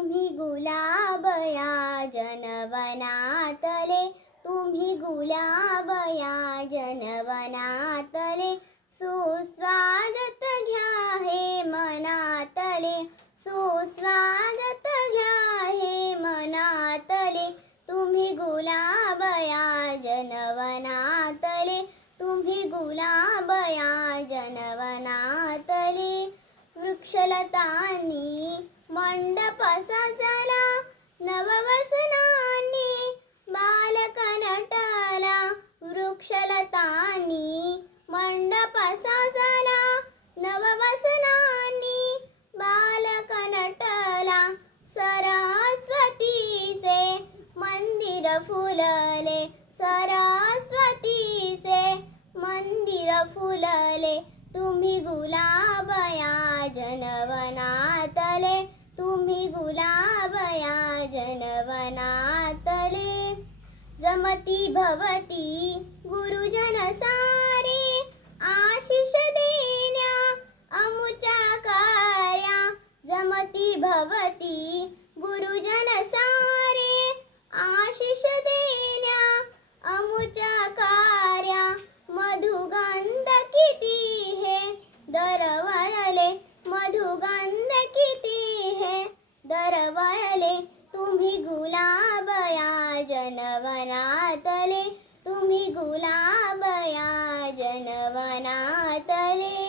तुम्ही गुलाबया जनवनातले तुम्ही गुलाबया जनवनातले सुस्वागत घ्या हे मनातले सुस्वागत घ्या हे मनातले तुम्ही गुलाबया जनवनातले तुम्ही गुलाबया जनवनातले वृक्षलतांनी मंडप झाला नववसनानी बालक नटला वृक्षलतानी मंडप झाला नववसनांनी बालक नटला सरस्वतीचे मंदिर फुलले सरस्वतीचे मंदिर फुलले तुम्ही गुलाबया गुलाबया जनवनातले. जमती भवती गुरुजन सारे. आशिष देण्या अमुच्या कार्या. जमती भवती गुरुजन सारे. आशिष देण्या अमुच्या कार्या. मधुगंध किती हे? दरवळले मधुगंध किती? तुम्ही गुलाबया जनवनातले.